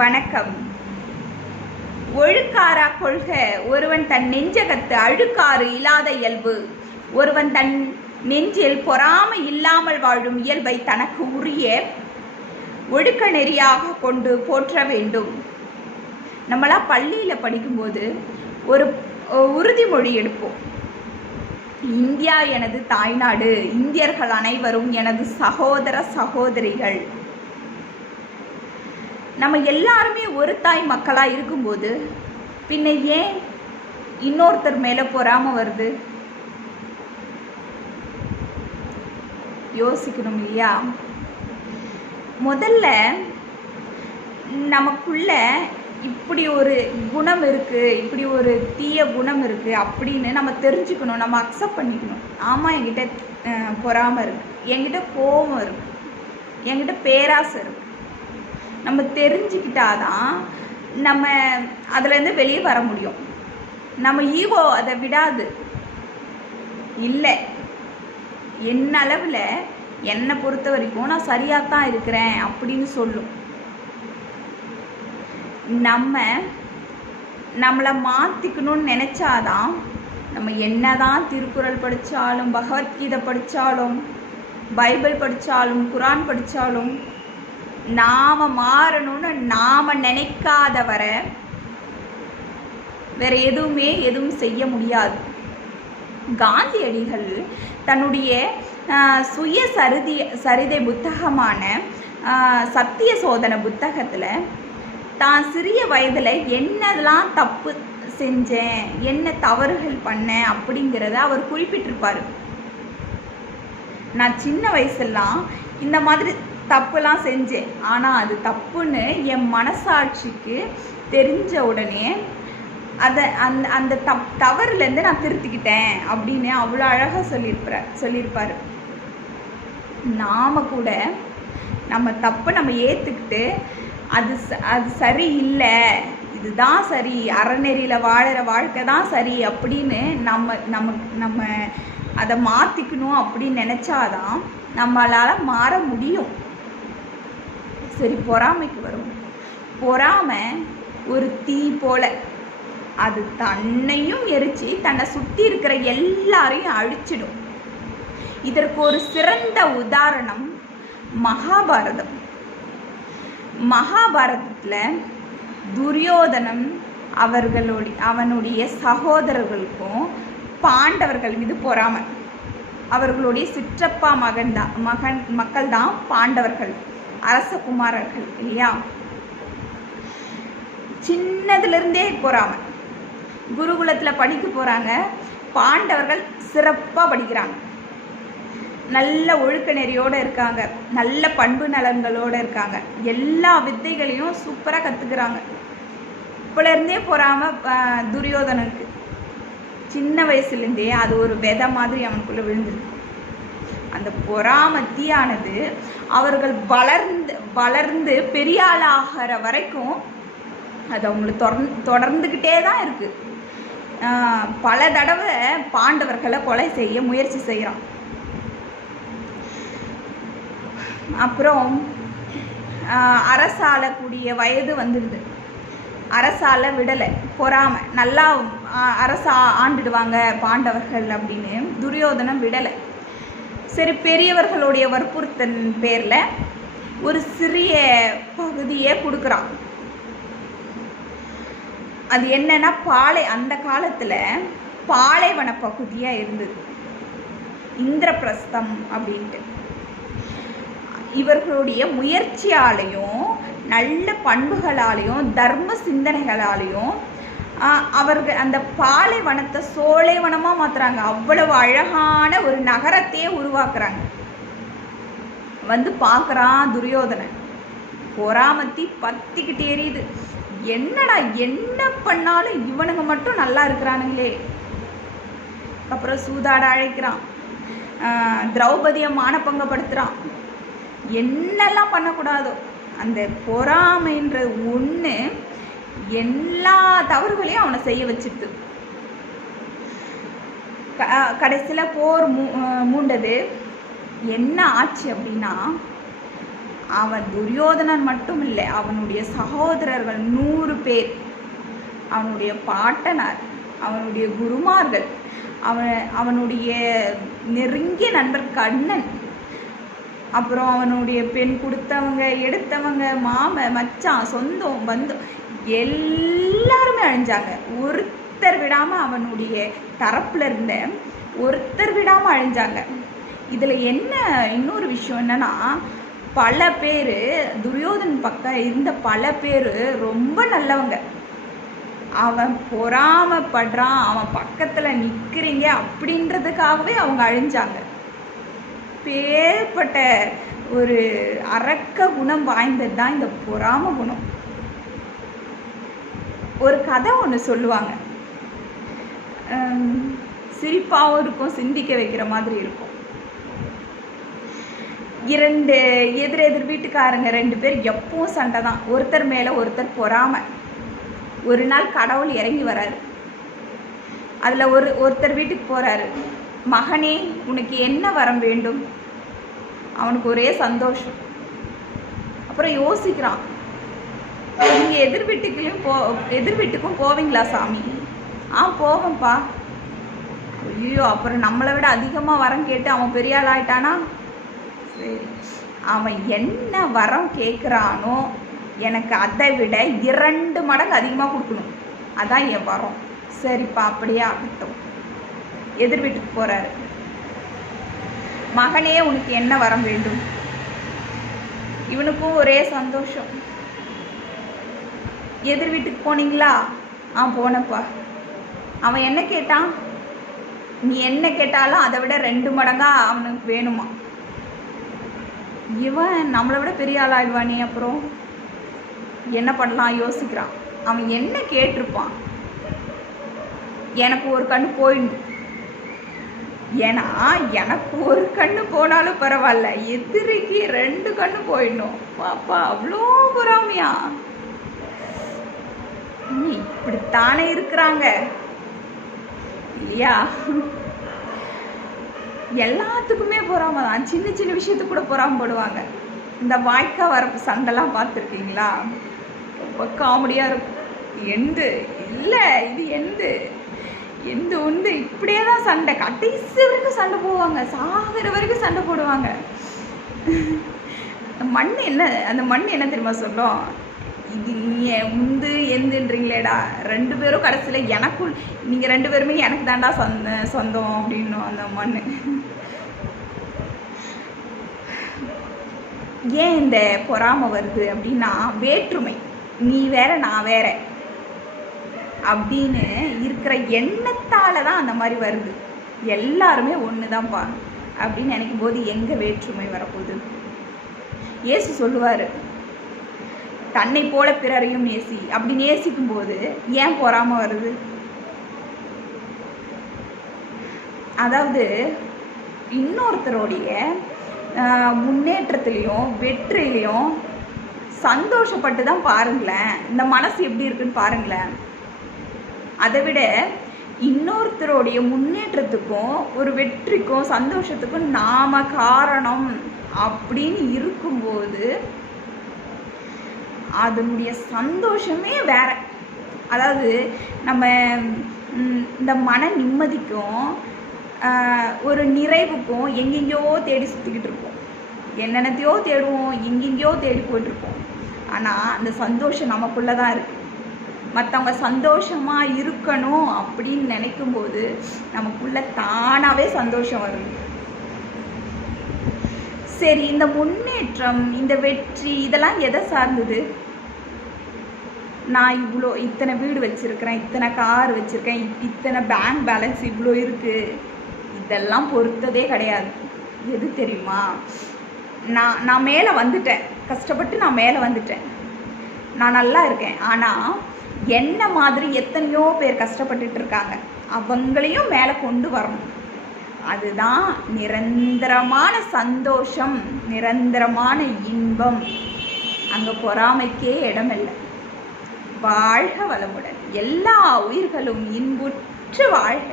வணக்கம். ஒழுக்காரா கொள்க ஒருவன் தன் நெஞ்சகத்து அழுக்காறு இல்லாத இயல்பு. ஒருவன் தன் நெஞ்சில் பொறாமை இல்லாமல் வாழும் இயல்பை தனக்கு உரிய ஒழுக்க நெறியாக கொண்டு போற்ற வேண்டும். நம்மளாம் பள்ளியில் படிக்கும்போது ஒரு உறுதிமொழி எடுப்போம். இந்தியா எனது தாய்நாடு, இந்தியர்கள் அனைவரும் எனது சகோதர சகோதரிகள். நம்ம எல்லாருமே ஒரு தாய் மக்களாக இருக்கும்போது பின்ன ஏன் இன்னொருத்தர் மேலே பொறாம வருது? யோசிக்கணும் இல்லையா? முதல்ல நமக்குள்ள இப்படி ஒரு குணம் இருக்குது, இப்படி ஒரு தீய குணம் இருக்குது அப்படின்னு நம்ம தெரிஞ்சுக்கணும், நம்ம அக்செப்ட் பண்ணிக்கணும். ஆமாம், என்கிட்ட பொறாமை இருக்குது, என்கிட்ட கோபம் இருக்குது, என்கிட்ட பேராசை இருக்குது. நம்ம தெரிஞ்சுக்கிட்டாதான் நம்ம அதுலேருந்து வெளியே வர முடியும். நம்ம ஈகோ அதை விடாது. இல்லை, என்ன அளவில் என்னை பொறுத்த வரைக்கும் நான் சரியாக தான் இருக்கிறேன் அப்படின்னு சொல்லும். நம்மளை மாற்றிக்கணும்னு நினச்சாதான் நம்ம என்னதான் திருக்குறள் படித்தாலும், பகவத்கீதை படித்தாலும், பைபிள் படித்தாலும், குரான் படித்தாலும் நாம் மாறணும்னு நாம் நினைக்காத வர வேற எதுவும் செய்ய முடியாது. காந்தியடிகள் தன்னுடைய சுய சரிதை புத்தகமான சத்திய சோதனை புத்தகத்தில் தான் சிறிய வயதில் என்னதெல்லாம் தப்பு செஞ்சேன், என்ன தவறுகள் பண்ணேன் அப்படிங்கிறத அவர் குறிப்பிட்டிருப்பார். நான் சின்ன வயசுலாம் இந்த மாதிரி தப்புலாம் செஞ்சேன், ஆனால் அது தப்புன்னு என் மனசாட்சிக்கு தெரிஞ்ச உடனே அதை அந்த தவறுலேருந்து நான் திருத்திக்கிட்டேன் அப்படின்னு அவ்வளோ அழகாக சொல்லியிருப்பார். நாம் கூட நம்ம தப்பை நம்ம ஏற்றுக்கிட்டு அது சரி இல்லை, இதுதான் சரி, அறநெறியில் வாழற வாழ்க்கை தான் சரி அப்படின்னு நம்ம அதை மாற்றிக்கணும் அப்படின்னு நினச்சாதான் நம்மளால் மாற முடியும். சரி, பொறாமைக்கு வரும். பொறாமை ஒரு தீ போல, அது தன்னையும் எரிச்சு தன்னை சுற்றி இருக்கிற எல்லாரையும் அழிச்சிடும். இதற்கு ஒரு சிறந்த உதாரணம் மகாபாரதம். மகாபாரதத்தில் துரியோதனன் அவனுடைய சகோதரர்களுக்கும் பாண்டவர்கள் மீது பொறாமை. அவர்களுடைய சிற்றப்பா மக்கள் தான் பாண்டவர்கள், அரசகுமாரர்கள் இல்லையா? சின்னதுலேருந்தே பொறாமை. குருகுலத்தில் படிக்க போகிறாங்க, பாண்டவர்கள் சிறப்பாக படிக்கிறாங்க, நல்ல ஒழுக்க நெறியோடு இருக்காங்க, நல்ல பண்பு நலன்களோடு இருக்காங்க, எல்லா வித்தைகளையும் சூப்பராக கற்றுக்குறாங்க. இப்போலேருந்தே பொறாமல் துரியோதனனுக்கு சின்ன வயசுலேருந்தே அது ஒரு விதை மாதிரி அவனுக்குள்ளே விழுந்துருக்கு. அந்த பொறாமத்தியானது அவர்கள் வளர்ந்து பெரிய ஆளாகிற வரைக்கும் அது அவங்களுக்கு தொடர்ந்துக்கிட்டே தான் இருக்குது. பல தடவை பாண்டவர்களை கொலை செய்ய முயற்சி செய்கிறான். அப்புறம் அரசாளக்கூடிய வயது வந்துடுது, அரசால விடலை, பொறாமை. நல்லா அரசா ஆண்டுடுவாங்க பாண்டவர்கள் அப்படின்னு துரியோதனம் விடலை. சரி, பெரியவர்களுடைய வற்புறுத்தல் பேரில் ஒரு சிறிய பகுதியை கொடுக்குறான். அது என்னன்னா அந்த காலத்தில் பாலைவன பகுதியாக இருந்தது, இந்திரபிரஸ்தம் அப்படின்ட்டு. இவர்களுடைய முயற்சியாலையும் நல்ல பண்புகளாலையும் தர்ம சிந்தனைகளாலையும் அவர்கள் அந்த பாலைவனத்தை சோலைவனமாக மாற்றுறாங்க. அவ்வளவு அழகான ஒரு நகரத்தையே உருவாக்குறாங்க. வந்து பார்க்குறான் துரியோதனன், பொறாமத்தி பத்திக்கிட்டு எரியுது. என்னடா, என்ன பண்ணாலும் இவனுங்க மட்டும் நல்லா இருக்கிறானுங்களே. அப்புறம் சூதாட அழைக்கிறான், திரௌபதியை மானபங்கப்படுத்துகிறான். என்னெல்லாம் பண்ணக்கூடாதோ அந்த பொறாமைன்ற ஒன்று எல்லா தவறுகளையும் அவனை செய்ய வச்சுட்டு கடைசியில் போர் மூண்டது. என்ன ஆச்சு அப்படின்னா, அவன் துரியோதனன் மட்டும் இல்லை, அவனுடைய சகோதரர்கள் 100 பேர், அவனுடைய பாட்டனார், அவனுடைய குருமார்கள், அவனுடைய நெருங்கிய நண்பர் கண்ணன், அப்புறம் அவனுடைய பெண் கொடுத்தவங்க எடுத்தவங்க, மச்சான், சொந்தம், பந்தம் எல்லாருமே அழிஞ்சாங்க. ஒருத்தர் விடாமல், அவனுடைய தரப்புல இருந்த ஒருத்தர் விடாமல் அழிஞ்சாங்க. இதில் என்ன இன்னொரு விஷயம் என்னன்னா, பல பேர் துரியோதனன் பக்கம் இருந்த பல பேர் ரொம்ப நல்லவங்க. அவன் பொறாமப்படுறான், அவன் பக்கத்தில் நிற்கிறீங்க அப்படின்றதுக்காகவே அவங்க அழிஞ்சாங்க. பேர்பட்ட ஒரு அரக்க குணம் வாய்ந்தது தான் இந்த பொறாம குணம். ஒரு கதை ஒன்று சொல்லுவாங்க, சிரிப்பாகவும் இருக்கும், சிந்திக்க வைக்கிற மாதிரி இருக்கும். 2 எதிர் வீட்டுக்காரங்க 2 பேர் எப்பவும் சண்டை தான், ஒருத்தர் மேலே ஒருத்தர் பொறாம. ஒரு நாள் கடவுள் இறங்கி வராரு. அதில் ஒருத்தர் வீட்டுக்கு போகிறாரு. மகனே, உனக்கு என்ன வரம் வேண்டும்? அவனுக்கு ஒரே சந்தோஷம். அப்புறம் யோசிக்கிறான், நீங்கள் எதிர் வீட்டுக்கும் போவீங்களா சாமி? போவேன்ப்பா. ஐயோ, அப்புறம் நம்மளை விட அதிகமாக வரம் கேட்டு அவன் பெரிய ஆள் ஆயிட்டானா? சரி, அவன் என்ன வரம் கேட்குறானோ எனக்கு அதை விட 2 மடங்கு அதிகமாக கொடுக்கணும், அதான் என் வரம். சரிப்பா, அப்படியே ஆகட்டும். எதிர் வீட்டுக்கு போகிறாரு. மகனே, உனக்கு என்ன வரம் வேண்டும்? இவனுக்கும் ஒரே சந்தோஷம். எதிர் வீட்டுக்கு போனீங்களா? போனப்பா. அவன் என்ன கேட்டான்? நீ என்ன கேட்டாலும் அதை விட 2 மடங்காக அவனுக்கு வேணுமா? இவன் நம்மளை விட பெரிய ஆளாயிடுவானே, அப்புறம் என்ன பண்ணலாம் யோசிக்கிறான். அவன் என்ன கேட்டிருப்பான்? எனக்கு ஒரு கண்ணு போயிடணும். ஏன்னா எனக்கு ஒரு கண்ணு போனாலும் பரவாயில்ல, எதிரிக்கு 2 கண்ணு போயிடணும். பாப்பா, அவ்வளோ பொறாமையா? இப்படித்தானே இருக்கிறாங்க இல்லையா? எல்லாத்துக்குமே பொறாம தான். சின்ன சின்ன விஷயத்துக்கு கூட பொறாமப்படுவாங்க. இந்த வாய்க்கா வரப்பு சண்டைலாம் பார்த்துருக்கீங்களா? ரொம்ப காமெடியாக இருக்கும். இல்லை இது எந்த உண்டு இப்படியே தான் சண்டை, கடைசி வரைக்கும் சண்டை போவாங்க, சாகிற வரைக்கும் சண்டை போடுவாங்க. அந்த மண் என்ன தெரியுமா சொல்லும்? இது நீ உந்து எந்துன்றீங்களேடா, 2 பேரும் கடைசியில் எனக்குள், நீங்கள் 2 பேருமே எனக்கு தாண்டா சொந்தம் அப்படின்னும் அந்த மண். ஏன் இந்த பொறாமை வருது அப்படின்னா, வேற்றுமை, நீ வேற நான் வேற அப்படின்னு இருக்கிற எண்ணத்தால தான் அந்த மாதிரி வருது. எல்லாருமே ஒன்று தான்ப்பா அப்படின்னு நினைக்கும் போது எங்கே வேற்றுமை வரப்போகுது? இயேசு சொல்லுவார், தன்னை போல பிறரையும் நேசி. அப்படி நேசிக்கும் போது ஏன் பொறாம வருது? அதாவது இன்னொருத்தருடைய முன்னேற்றத்துலேயும் வெற்றிலையும் சந்தோஷப்பட்டு தான் பாருங்களேன், இந்த மனசு எப்படி இருக்குன்னு பாருங்களேன். அதை விட இன்னொருத்தருடைய முன்னேற்றத்துக்கும் ஒரு வெற்றிக்கும் சந்தோஷத்துக்கும் நாம காரணம் அப்படின்னு இருக்கும்போது அதனுடைய சந்தோஷமே வேற. அதாவது நம்ம இந்த மன நிம்மதிக்கும் ஒரு நிறைவுக்கும் எங்கெங்கேயோ தேடி சுற்றிக்கிட்டு இருப்போம், என்னென்னத்தையோ தேடுவோம், எங்கெங்கேயோ தேடி போயிட்டுருப்போம். ஆனால் அந்த சந்தோஷம் நமக்குள்ளே தான் இருக்குது. மற்றவங்க சந்தோஷமாக இருக்கணும் அப்படின்னு நினைக்கும்போது நமக்குள்ளே தானாகவே சந்தோஷம் வரும். சரி, இந்த முன்னேற்றம், இந்த வெற்றி, இதெல்லாம் எதை சார்ந்தது? நான் இத்தனை வீடு வச்சுருக்கிறேன், இத்தனை கார் வச்சுருக்கேன், இத்தனை பேங்க் பேலன்ஸ் இவ்வளோ இருக்குது, இதெல்லாம் பொறுத்ததே கிடையாது. எது தெரியுமா? நான் மேலே வந்துட்டேன், கஷ்டப்பட்டு நான் மேலே வந்துட்டேன், நான் நல்லா இருக்கேன். ஆனால் என்ன மாதிரி எத்தனையோ பேர் கஷ்டப்பட்டுட்டு இருக்காங்க, அவங்களையும் மேலே கொண்டு வரணும். அதுதான் நிரந்தரமான சந்தோஷம், நிரந்தரமான இன்பம். அங்கே பொறாமைக்கே இடமில்லை. வாழ்க வளமுடன். எல்லா உயிர்களும் இன்புற்று வாழ்க.